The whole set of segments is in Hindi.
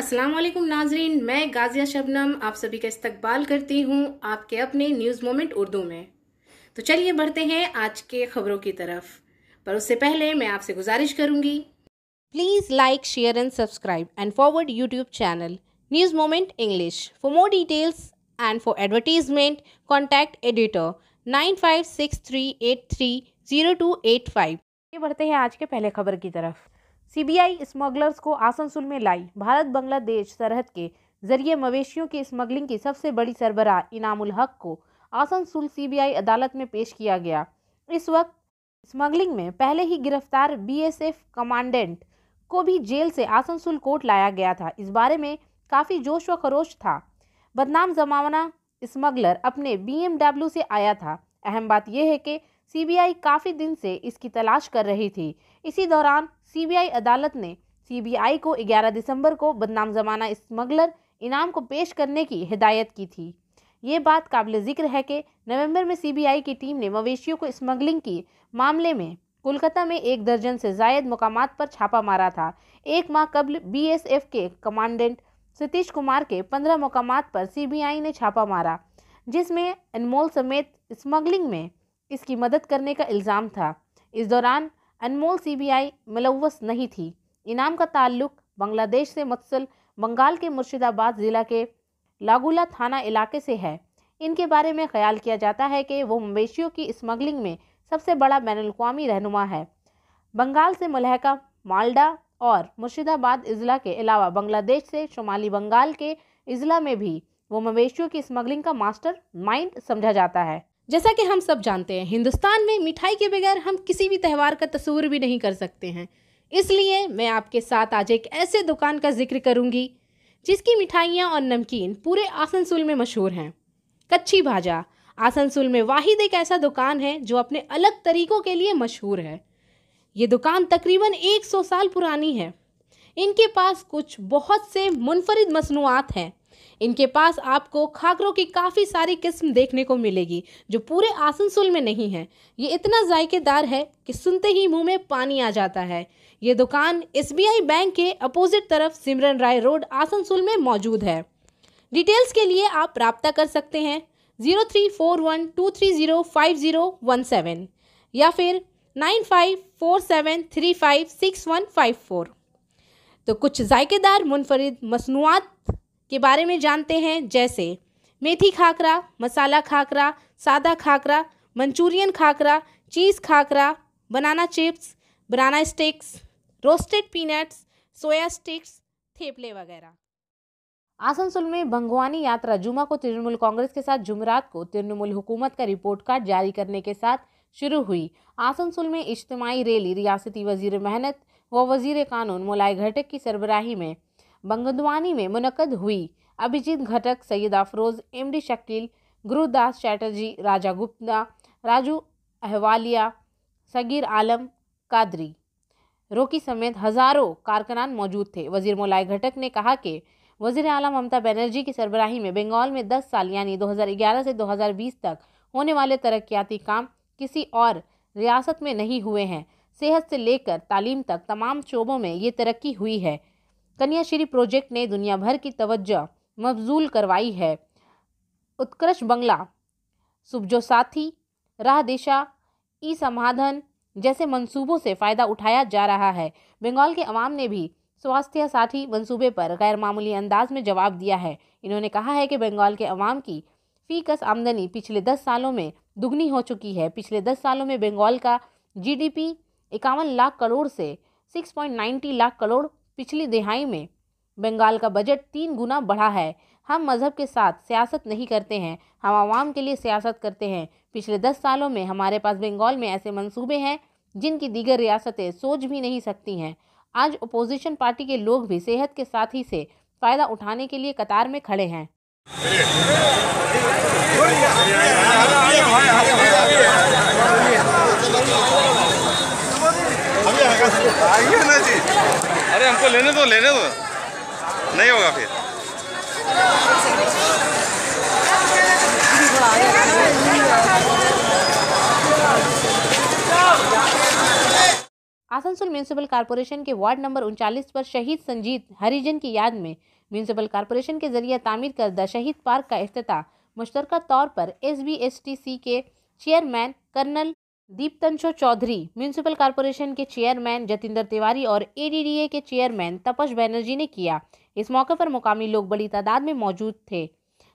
अस्सलाम वालेकुम नाजरीन, मैं गाजिया शबनम आप सभी का इस्तकबाल करती हूँ आपके अपने न्यूज़ मोमेंट उर्दू में। तो चलिए बढ़ते हैं आज के खबरों की तरफ, पर उससे पहले मैं आपसे गुजारिश करूंगी, please like, share and subscribe and forward YouTube channel news moment English for more details and for advertisement contact editor 9563830285। ये बढ़ते हैं आज के पहले खबर की तरफ। सीबीआई स्मगलर्स को आसनसोल में लाई। भारत बांग्लादेश सरहद के जरिए मवेशियों की स्मगलिंग की सबसे बड़ी सरबराह इनामुल हक को आसनसोल सीबीआई अदालत में पेश किया गया। इस वक्त स्मगलिंग में पहले ही गिरफ्तार बीएसएफ कमांडेंट को भी जेल से आसनसोल कोर्ट लाया गया था। इस बारे में काफ़ी जोश व खरोश था। बदनाम जमाना स्मगलर अपने बीएमडब्ल्यू से आया था। अहम बात यह है कि सीबीआई काफ़ी दिन से इसकी तलाश कर रही थी। इसी दौरान सीबीआई अदालत ने सीबीआई को 11 दिसंबर को बदनाम जमाना स्मगलर इनाम को पेश करने की हिदायत की थी। ये बात काबिल जिक्र है कि नवंबर में सीबीआई की टीम ने मवेशियों को स्मगलिंग की मामले में कोलकाता में 1 दर्जन से जायद मुकामात पर छापा मारा था। एक माह कबल बीएसएफ के कमांडेंट सतीश कुमार के 15 मुकामात पर सीबीआई ने छापा मारा, जिसमें अनमोल समेत स्मगलिंग में इसकी मदद करने का इल्ज़ाम था। इस दौरान अनमोल सीबीआई मुलव्वस नहीं थी। इनाम का ताल्लुक बांग्लादेश से मुत्तसिल बंगाल के मुर्शिदाबाद ज़िला के लागुला थाना इलाके से है। इनके बारे में ख्याल किया जाता है कि वो मवेशियों की स्मगलिंग में सबसे बड़ा बैनुल-अक़वामी रहनुमा है। बंगाल से मुलहका मालडा और मुर्शिदाबाद अजला के अलावा बांग्लादेश से शुमाली बंगाल के अजला में भी वो मवेशियों की स्मगलिंग का मास्टर माइंड समझा जाता है। जैसा कि हम सब जानते हैं, हिंदुस्तान में मिठाई के बगैर हम किसी भी त्यौहार का तस्वुर भी नहीं कर सकते हैं। इसलिए मैं आपके साथ आज एक ऐसे दुकान का जिक्र करूंगी जिसकी मिठाइयाँ और नमकीन पूरे आसनसोल में मशहूर हैं। कच्ची भाजा आसनसोल में वाहिद एक ऐसा दुकान है जो अपने अलग तरीकों के लिए मशहूर है। ये दुकान तकरीबन 100 साल पुरानी है। इनके पास कुछ बहुत से मुनफरिद मसनूआत हैं। इनके पास आपको खाकरों की काफ़ी सारी किस्म देखने को मिलेगी जो पूरे आसनसोल में नहीं है। ये इतना जायकेदार है कि सुनते ही मुंह में पानी आ जाता है। ये दुकान एसबीआई बैंक के अपोजिट तरफ सिमरन राय रोड आसनसोल में मौजूद है। डिटेल्स के लिए आप रब्ता कर सकते हैं 0341230517 या फिर 9547356154। तो कुछ जायकेदार मुनफरिद मसनूआत के बारे में जानते हैं, जैसे मेथी खाकरा, मसाला खाकरा, सादा खाकरा, मंचूरियन खाकरा, चीज़ खाकरा, बनाना चिप्स, बनाना स्टिक्स, रोस्टेड पीनट्स, सोया स्टिक्स, थेपले वगैरह। आसनसोल में भंगवानी यात्रा जुमा को तृणमूल कांग्रेस के साथ जुमरात को तृणमूल हुकूमत का रिपोर्ट कार्ड जारी करने के साथ शुरू हुई। आसनसोल में इज्तिमाई रैली रियासती वजीर मेहनत व वजीर कानून मोलाई घटक की सरबराही में बंगदवानी में मुनक्कद हुई। अभिजीत घटक, सैयद अफरोज, एमडी शकील, गुरुदास चैटर्जी, राजा गुप्ता, राजू अहवालिया, सगीर आलम कादरी, रोकी समेत हज़ारों कारकुनान मौजूद थे। वजीर मोलाई घटक ने कहा कि वजीर आला ममता बनर्जी की सरबराही में बंगाल में 10 साल यानी 2011 से 2020 तक होने वाले तरक्याती काम किसी और रियासत में नहीं हुए हैं। सेहत से लेकर तालीम तक तमाम शोबों में ये तरक्की हुई है। कन्याश्री प्रोजेक्ट ने दुनिया भर की तवज्जो मबजूल करवाई है। उत्कृष्ट बंगला, सुबजो साथी, राह दिशा, ई समाधान जैसे मंसूबों से फ़ायदा उठाया जा रहा है। बंगाल के अवाम ने भी स्वास्थ्य साथी मंसूबे पर गैर मामूली अंदाज में जवाब दिया है। इन्होंने कहा है कि बंगाल के अवाम की फ़ीकस आमदनी पिछले 10 सालों में दुगनी हो चुकी है। पिछले 10 सालों में बंगाल का जीडीपी 51 लाख करोड़ से 6.90 लाख करोड़, पिछली दिहाई में बंगाल का बजट 3 गुना बढ़ा है। हम मज़हब के साथ सियासत नहीं करते हैं, हम आवाम के लिए सियासत करते हैं। पिछले 10 सालों में हमारे पास बंगाल में ऐसे मंसूबे हैं जिनकी दीगर रियासतें सोच भी नहीं सकती हैं। आज अपोजिशन पार्टी के लोग भी सेहत के साथी से फ़ायदा उठाने के लिए कतार में खड़े हैं। आइए ना जी, अरे हमको लेने दो नहीं होगा फिर। आसनसोल म्यूनिसिपल कॉर्पोरेशन के वार्ड नंबर 39 पर शहीद संजीत हरिजन की याद में म्यूनिसिपल कॉर्पोरेशन के जरिए तामीर करदा शहीद पार्क का इफ्तिताह मुश्तरका तौर पर SBSTC के chairman colonel Diptanshu Chowdhury, municipal corporation के चेयरमैन जतिंदर तिवारी और ADDA के चेयरमैन तपस बैनर्जी ने किया। इस मौके पर मुकामी लोग बड़ी तादाद में मौजूद थे।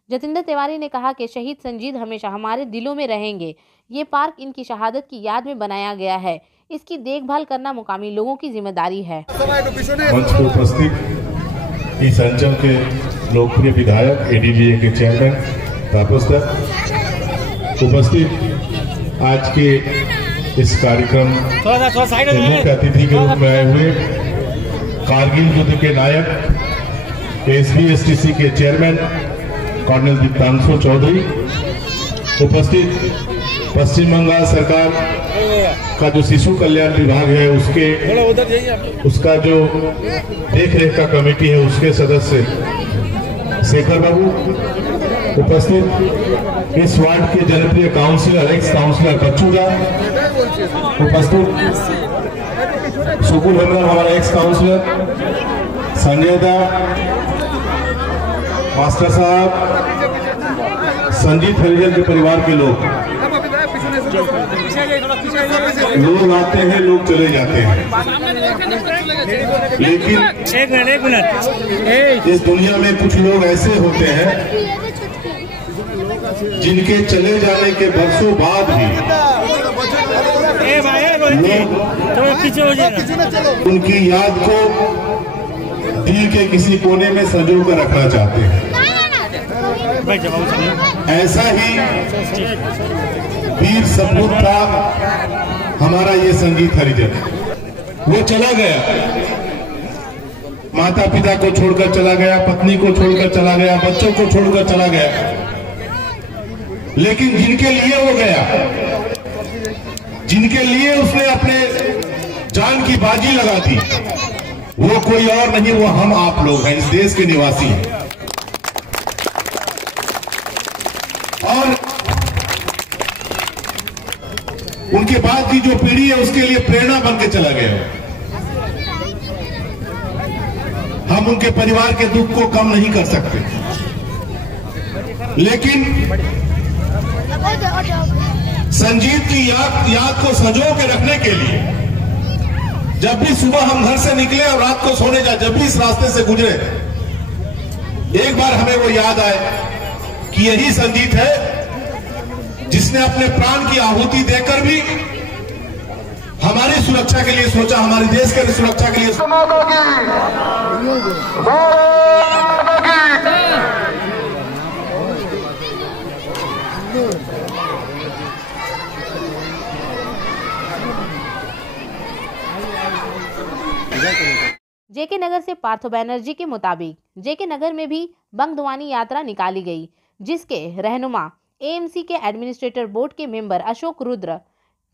जतिंदर तिवारी ने कहा कि शहीद संजीत हमेशा हमारे दिलों में रहेंगे। ये पार्क इनकी शहादत की याद में बनाया गया है। इसकी देखभाल करना मुकामी लोगों की जिम्मेदारी है। मंच पर उपस्थित इस अंचल के लोकप्रिय विधायक ADDA के चेयरमैन तापस सर, उपस्थित आज के इस कार्यक्रम के मुख्य अतिथि के रूप में आए हुए कारगिल युद्ध के नायक SBSTC के चेयरमैन कर्नल दीपतंशो चौधरी, उपस्थित पश्चिम बंगाल सरकार का जो शिशु कल्याण विभाग है उसका जो देखरेख का कमेटी है उसके सदस्य शेखर बाबू, उपस्थित इस वार्ड के जनप्रिय काउंसिलर एक्स काउंसिलर बच्चूदा, उपस्थित सुकुल हेमराम हमारा एक्स काउंसिलर, संजय दा मास्टर साहब, संजीत हरिजन के परिवार के लोग आते हैं, लोग चले जाते हैं, लेकिन एक मिनट इस दुनिया में कुछ लोग ऐसे होते हैं जिनके चले जाने के बरसों बाद भी लोग उनकी याद को दिल के किसी कोने में संजो कर रखना चाहते हैं। ऐसा ही वीर सपूत था हमारा ये संजीत हरिजन। वो चला गया, माता पिता को छोड़कर चला गया, पत्नी को छोड़कर चला गया, बच्चों को छोड़कर चला गया, लेकिन जिनके लिए वो गया, जिनके लिए उसने अपने जान की बाजी लगा दी, वो कोई और नहीं, वो हम आप लोग हैं, इस देश के निवासी हैं। और उनके बाद की जो पीढ़ी है उसके लिए प्रेरणा बन के चला गया। हम उनके परिवार के दुख को कम नहीं कर सकते, लेकिन संजीत की याद को संजो के रखने के लिए जब भी सुबह हम घर से निकले और रात को सोने जाए, जब भी इस रास्ते से गुजरे, एक बार हमें वो याद आए कि यही संजीत है जिसने अपने प्राण की आहुति देकर भी हमारी सुरक्षा के लिए सोचा, हमारे देश के सुरक्षा के लिए JK नगर से पार्थो बैनर्जी के मुताबिक JK नगर में भी बंगदवानी यात्रा निकाली गई, जिसके रहनुमा AMC के एडमिनिस्ट्रेटर बोर्ड के मेंबर अशोक रुद्र,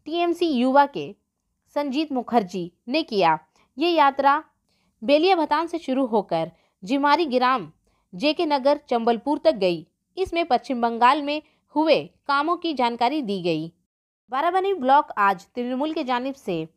TMC युवा के संजीत मुखर्जी ने किया। ये यात्रा बेलिया भतान से शुरू होकर जिमारी ग्राम JK नगर चंबलपुर तक गई। इसमें पश्चिम बंगाल में हुए कामों की जानकारी दी गई। बाराबनी ब्लॉक आज तृणमूल के जानिब से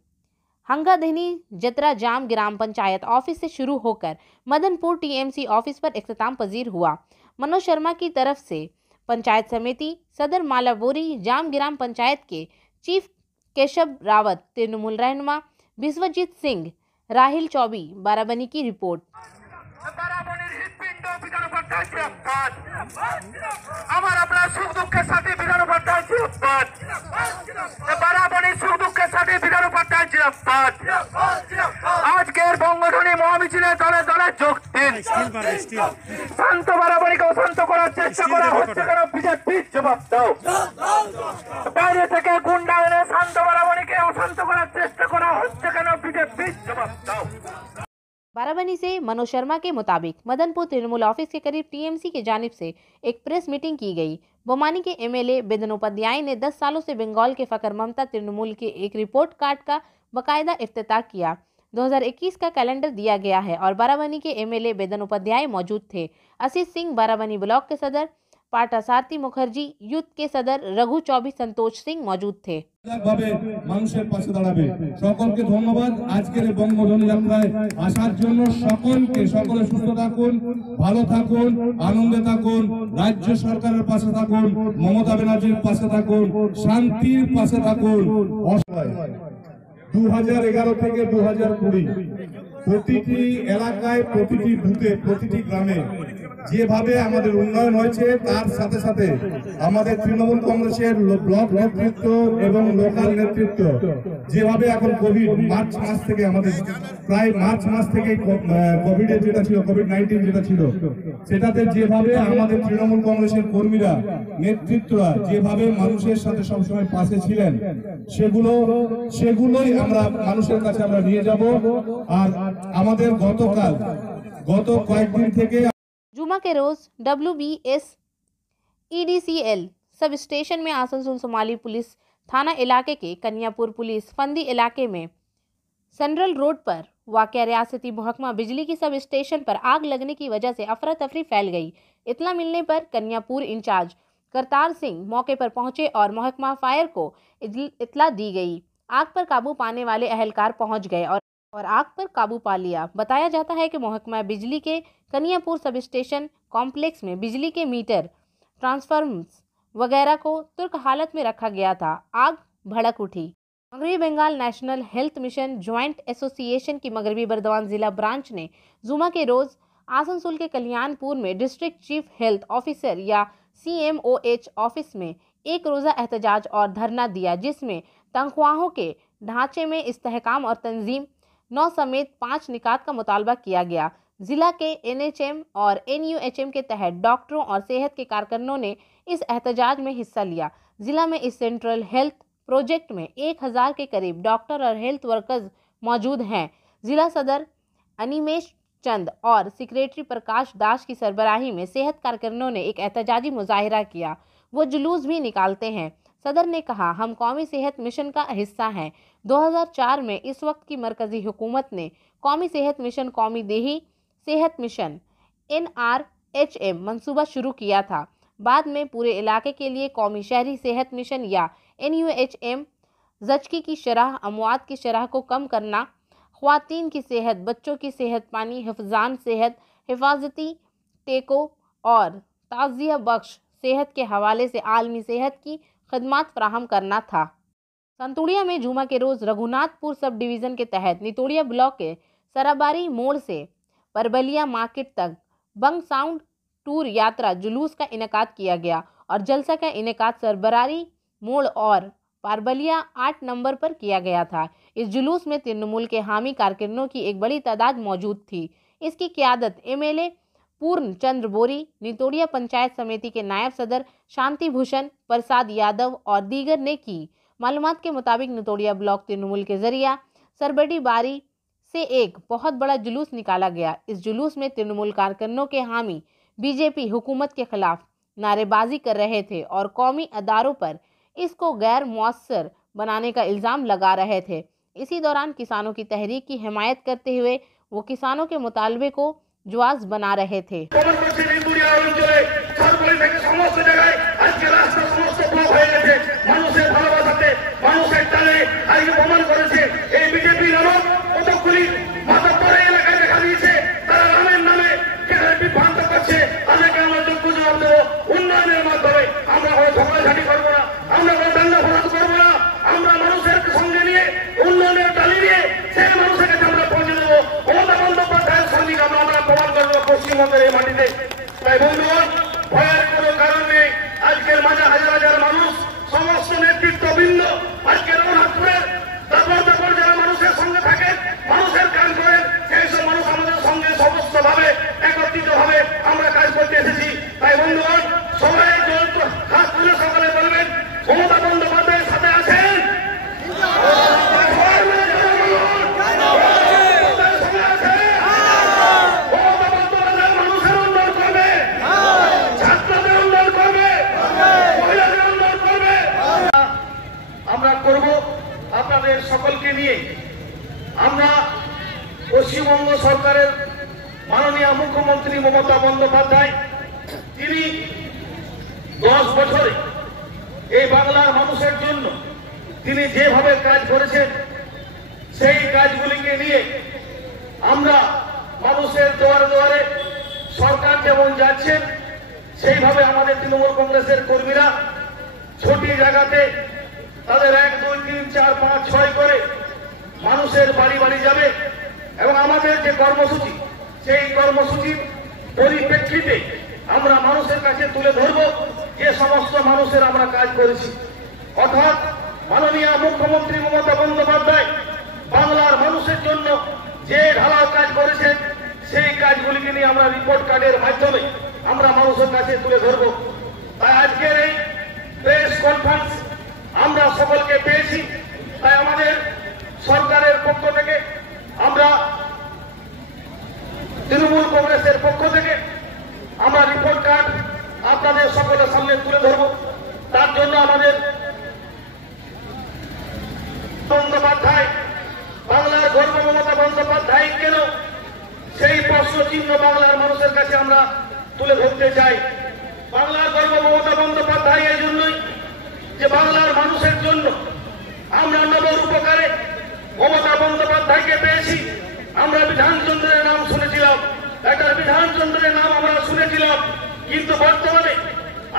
हंगाधनी जतरा जाम ग्राम पंचायत ऑफिस से शुरू होकर मदनपुर TMC ऑफिस पर इख्तिताम पजीर हुआ। मनोज शर्मा की तरफ से पंचायत समिति सदर मालाबोरी जाम ग्राम पंचायत के चीफ केशव रावत, तृणमूल रहनुमा विश्वजीत सिंह, राहिल चौबी, बाराबनी की रिपोर्ट। আজকের বঙ্গধ্বনি মহামিছিলে দলে দলে যোগ দিন। শান্ত বারাবণীকে অশান্ত করার চেষ্টা করা হচ্ছে কেন? বিজেপি জবাব দাও। বাইরে থেকে গুন্ডা এনে শান্ত বারাবণীকে অশান্ত করার চেষ্টা করা হচ্ছে কেন? বিজেপি জবাব দাও। बाराबनी से मनोज शर्मा के मुताबिक मदनपुर तृणमूल ऑफिस के करीब TMC की जानिब से एक प्रेस मीटिंग की गई। बोमानी के MLA बेदनोपाध्याय ने 10 सालों से बंगाल के फकर ममता तृणमूल के एक रिपोर्ट कार्ड का बाकायदा इफ्तिताह किया। 2021 का कैलेंडर दिया गया है और बाराबनी के MLA बेदनोपाध्याय मौजूद थे। असीस सिंह बाराबनी ब्लॉक के सदर, पार्थसारथी मुखर्जी, यूथ के सदर रघु चौबे, संतोष सिंह मौजूद थे। মানুষের পাশে দাঁড়াবে। সকলকে ধন্যবাদ আজকের এই বঙ্গধনী যাত্রায় আসার জন্য। সকলে সুস্থ থাকুন, ভালো থাকুন, আনন্দে থাকুন, রাজ্য সরকারের পাশে থাকুন, মমতা ব্যানার্জির পাশে থাকুন, শান্তির পাশে থাকুন। 2011 থেকে 2020 প্রতিটি এলাকায়, প্রতিটি বুথে, প্রতিটি গ্রামে যেভাবে আমাদের উন্নয়ন হয়েছে, তার সাথে সাথে আমাদের তৃণমূল কংগ্রেসের ব্লক নেতৃত্ব এবং লোকাল নেতৃত্ব যেভাবে এখন মার্চ মাস থেকে কোভিডের যেটা ছিল, কোভিড-19 যেটা ছিল, সেটাতে যেভাবে আমাদের তৃণমূল কংগ্রেসের কর্মীরা, নেতৃত্বরা যেভাবে মানুষের সাথে সবসময় পাশে ছিলেন, সেগুলোই আমরা মানুষের কাছে আমরা নিয়ে যাব। আর আমাদের গত কয়েকদিন থেকে जुमा के रोज WBS EDCL सब स्टेशन में आसनसोल सोमाली पुलिस थाना इलाके के कन्यापुर पुलिस फंदी इलाके में सेंट्रल रोड पर वाक़या रियासती महकमा बिजली की सब स्टेशन पर आग लगने की वजह से अफरा तफरी फैल गई। इतला मिलने पर कन्यापुर इंचार्ज करतार सिंह मौके पर पहुंचे और महकमा फायर को इतला दी गई। आग पर काबू पाने वाले अहलकार पहुंच गए और आग पर काबू पा लिया। बताया जाता है कि महकमा बिजली के कन्यापुर सब स्टेशन कॉम्प्लेक्स में बिजली के मीटर, ट्रांसफार्मर्स वगैरह को तुर्क हालत में रखा गया था। आग भड़क उठी। मगरबी Bengal national health mission joint association की मगरबी बर्दवान जिला ब्रांच ने जुमा के रोज आसनसोल के कल्याणपुर में डिस्ट्रिक्ट चीफ हेल्थ ऑफिसर या CMOH ऑफिस में एक रोज़ा एहतजाज और धरना दिया, जिसमें तनख्वाहों के ढांचे में इस्तेहकाम और तंजीम 9 समेत 5 निकात का मुतालबा किया गया। जिला के NHM और NUHM के तहत डॉक्टरों और सेहत के कारकुनों ने इस एहतजाज में हिस्सा लिया। जिला में इस सेंट्रल हेल्थ प्रोजेक्ट में 1000 के करीब डॉक्टर और हेल्थ वर्कर्स मौजूद हैं। जिला सदर अनिमेश चंद और सेक्रेटरी प्रकाश दास की सरबराही में सेहत कारकुनों ने एक एहतजाजी मुजाहिरा किया। वो जुलूस भी निकालते हैं। सदर ने कहा, हम कौमी सेहत मिशन का हिस्सा हैं। 2004 में इस वक्त की मरकजी हुकूमत ने कौमी सेहत मिशन, कौमी देही सेहत मिशन NRHM मंसूबा शुरू किया था। बाद में पूरे इलाके के लिए कौमी शहरी सेहत मिशन या NUHM ज़चकी की शरह, अमवात की शरह को कम करना, ख्वातीन की सेहत, बच्चों की सेहत, पानी, हिफाजन सेहत, हिफाजती टेको और ताज़िया बख्श सेहत के हवाले से आलमी सेहत की खदमात फराहम करना था। संतुड़िया में जुमा के रोज़ रघुनाथपुर सब डिवीज़न के तहत नितोड़िया ब्लॉक के सराबारी मोड़ से परबलिया मार्केट तक बंग साउंड टूर यात्रा जुलूस का इनेकाद किया गया और जलसा का इनेकाद सरबरारी मोड़ और पारबलिया 8 नंबर पर किया गया था। इस जुलूस में तृणमूल के हामी कारकुनों की एक बड़ी तादाद मौजूद थी। इसकी क़यादत MLA पूर्ण चंद्र बोरी, नितोड़िया पंचायत समिति के नायब सदर शांति भूषण प्रसाद यादव और दीगर ने की। मालूमात के मुताबिक नितोड़िया ब्लॉक तृणमूल के जरिया सरबड़ी बारी से एक बहुत बड़ा जुलूस निकाला गया। इस जुलूस में तृणमूल कारकुनों के हामी बीजेपी हुकूमत के खिलाफ नारेबाजी कर रहे थे और कौमी अदारों पर इसको गैर मुअस्सर बनाने का इल्ज़ाम लगा रहे थे। इसी दौरान किसानों की तहरीक की हिमायत करते हुए वो किसानों के मुतालबे को जवाज़ बना रहे थे। পশ্চিমবঙ্গের এই মাটিতে তাই বন্ধুগণ, ভয়ের কোনো কারণ নেই। আজকের মাঝে হাজার হাজার মানুষ, সমস্ত নেতৃত্ববৃন্দ আজকের রঘুনাথপুরের তারপর যারা মানুষের সঙ্গে থাকেন, মানুষের কাজ করেন, সেই সব মানুষ আমাদের সঙ্গে সমস্তভাবে একত্রিতভাবে আমরা কাজ করতে এসেছি। তাই বন্ধুগণ, সবাই হাত তুলে সকালে বলবেন, মমতা বন্দ্যোপাধ্যায়ের সাথে আছেন? সকলকে নিয়ে আমরা পশ্চিমবঙ্গ সরকারের মাননীয় মুখ্যমন্ত্রী মমতা বন্দ্যোপাধ্যায়, তিনি 10 বছরে এই বাংলার মানুষের জন্য তিনি যেভাবে কাজ করেছেন সেই কাজগুলিকে নিয়ে আমরা মানুষের দুয়ারে দুয়ারে সরকার যেমন যাচ্ছেন সেইভাবে আমাদের তৃণমূল কংগ্রেসের কর্মীরা ছোটি জায়গাতে তাদের 1, 2, 3, 4, 5, 6 করে মানুষের বাড়ি বাড়ি যাবে এবং আমাদের যে কর্মসূচি সেই কর্মসূচির পরিপ্রেক্ষিতে আমরা মানুষের কাছে তুলে ধরব যে সমস্ত মানুষের আমরা কাজ করেছি। অর্থাৎ মাননীয় মুখ্যমন্ত্রী মমতা বন্দ্যোপাধ্যায় বাংলার মানুষের জন্য যে ঢালাও কাজ করেছেন সেই কাজগুলিকে নিয়ে আমরা রিপোর্ট কার্ডের মাধ্যমে আমরা মানুষের কাছে তুলে ধরব। তাই আজকের এই প্রেস কনফারেন্স আমরা সকলকে পেয়েছি। তাই আমাদের সরকারের পক্ষ থেকে আমরা তৃণমূল কংগ্রেসের পক্ষ থেকে আমরা রিপোর্ট কার্ড আপনাদের সকলের সামনে তুলে ধরব। তার জন্য আমাদের বন্দ্যোপাধ্যায় বাংলার গর্ব মমতা বন্দ্যোপাধ্যায় কেন সেই প্রশ্ন চিহ্ন বাংলার মানুষের কাছে আমরা তুলে ধরতে চাই। বাংলার গর্ব মমতা বন্দ্যোপাধ্যায় এই জন্যই যে বাংলার মানুষের জন্য আমরা নবরূপকারে মমতা বন্দ্যোপাধ্যায়কে পেয়েছি। আমরা বিধানচন্দ্রের নাম শুনেছিলাম, একটা বিধানচন্দ্রের নাম আমরা শুনেছিলাম, কিন্তু বর্তমানে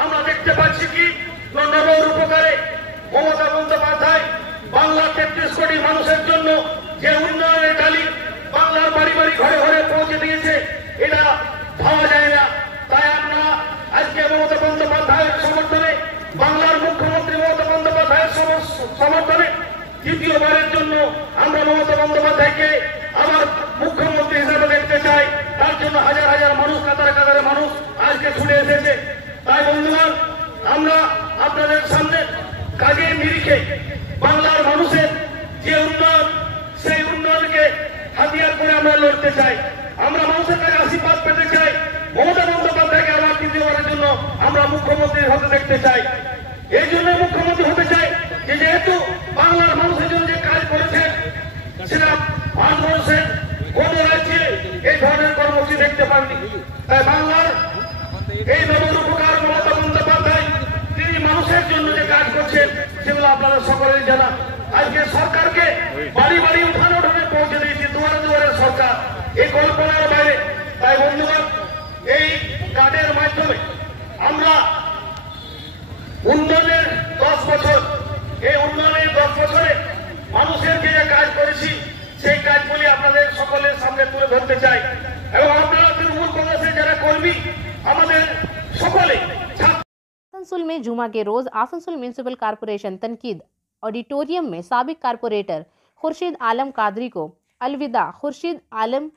আমরা দেখতে পাচ্ছি কি নবরূপকারে মমতা বন্দ্যোপাধ্যায় বাংলার 33 কোটি মানুষের জন্য যে উন্নয়নের ডালি বাংলার বাড়ি বাড়ি ঘরে ঘরে পৌঁছে দিয়েছে এটা ভাবা যায় না। তাই আমরা আজকে মমতা বন্দ্যোপাধ্যায়ের সমর্থনে বাংলার মুখ্যমন্ত্রী মমতা বন্দ্যোপাধ্যায়ের সমর্থনে দ্বিতীয়বারের জন্য আমরা মমতা বন্দ্যোপাধ্যায়কে আবার মুখ্যমন্ত্রী হিসেবে দেখতে চাই। তার জন্য হাজার হাজার মানুষ কাতারে কাতারে মানুষ আজকে ছুটে এসেছে। তাই বন্ধুগণ, আমরা আপনাদের সামনে কাজের নিরিখে বাংলার মানুষের যে উন্নয়ন সেই উন্নয়নকে হাতিয়ার করে আমরা লড়তে চাই। আমরা মানুষের কাছে আশীর্বাদ পেতে চাই। মমতা বন্দ্যোপাধ্যায়কে আবার তৃতীয়বারের জন্য আমরা মুখ্যমন্ত্রী হতে দেখতে চাই। এই জন্য মুখ্যমন্ত্রী হতে চাই যে যেহেতু বাংলার মানুষের জন্য যে কাজ করেছেন সেটা ভারতবর্ষের কোন রাজ্যে এই ধরনের কর্মসূচি দেখতে পাননি। তাই বাংলার এই নবরূপকার মমতা বন্দ্যোপাধ্যায় তিনি মানুষের জন্য যে কাজ করছেন সেগুলো আপনারা সকলেই জানা। আজকে সরকারকে বাড়ি বাড়ি উঠানে উঠানে পৌঁছে দিয়েছে, দুয়ারে দুয়ারে সরকার, এই কল্পনার বাইরে। তাই বন্ধুগণ, এই কার্ডের মাধ্যমে আমরা উন্নয়নের 10 বছর, এই উন্নয়নের 10 বছরে মানুষের যে কাজ করেছি সেই কাজগুলি আপনাদের সকলের সামনে তুলে ধরতে চাই। এবং আপনারা তৃণমূল কংগ্রেসের যারা কর্মী আমাদের সকলে आसनसोल में जुमा के रोज आसनसोल म्यूनिसिपल कॉरपोरेशन तनकीद ऑडिटोरियम में साबिक कारपोरेटर खुर्शीद आलम कादरी को अलविदा। खुर्शीद आलम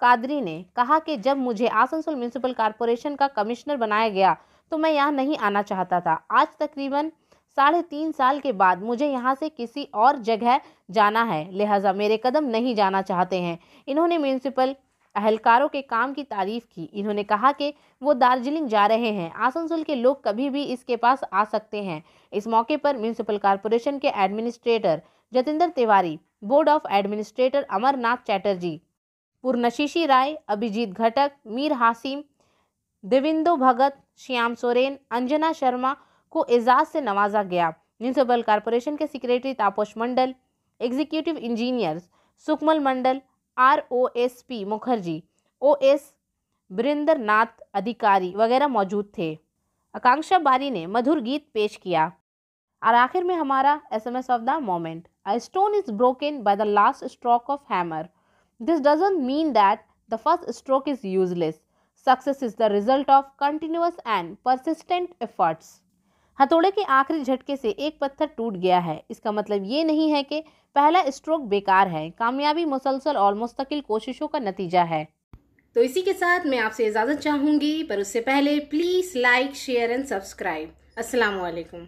कादरी ने कहा कि जब मुझे आसनसोल म्यूनिसिपल कॉरपोरेशन का कमिश्नर बनाया गया तो मैं यहाँ नहीं आना चाहता था। आज तकरीबन 3.5 साल के बाद मुझे यहाँ से किसी और जगह जाना है, लिहाजा मेरे कदम नहीं जाना चाहते हैं। इन्होंने म्यूनिसिपल अहलकारों के काम की तारीफ की। इन्होंने कहा कि वो दार्जिलिंग जा रहे हैं, आसनसोल के लोग कभी भी इसके पास आ सकते हैं। इस मौके पर म्यूनिसिपल कॉरपोरेशन के administrator Jatinder Tiwari, board of administrator Amarnath Chatterjee, Purnashashi Roy, Abhijit Ghatak, Mir Hashim, देविंदो भगत, श्याम सोरेन, अंजना शर्मा को एजाज से नवाजा गया। म्यूनिसिपल कॉरपोरेशन के सेक्रेटरी तापस मंडल, एग्जीक्यूटिव इंजीनियर्स सुकमल मंडल, ROSP मुखर्जी, OS बरिंदरनाथ अधिकारी वगैरह मौजूद थे। आकांक्षा बारी ने मधुर गीत पेश किया। और आखिर में हमारा SMS of the moment, a stone is broken by the last stroke of hammer. This doesn't mean that the first stroke is useless. Success is the result of continuous and persistent efforts. हथौड़े के आखिरी झटके से एक पत्थर टूट गया है, इसका मतलब ये नहीं है कि पहला स्ट्रोक बेकार है। कामयाबी मुसलसल और मुस्तकिल कोशिशों का नतीजा है। तो इसी के साथ मैं आपसे इजाज़त चाहूँगी, पर उससे पहले please like, share and subscribe. अस्सलाम वालेकुम।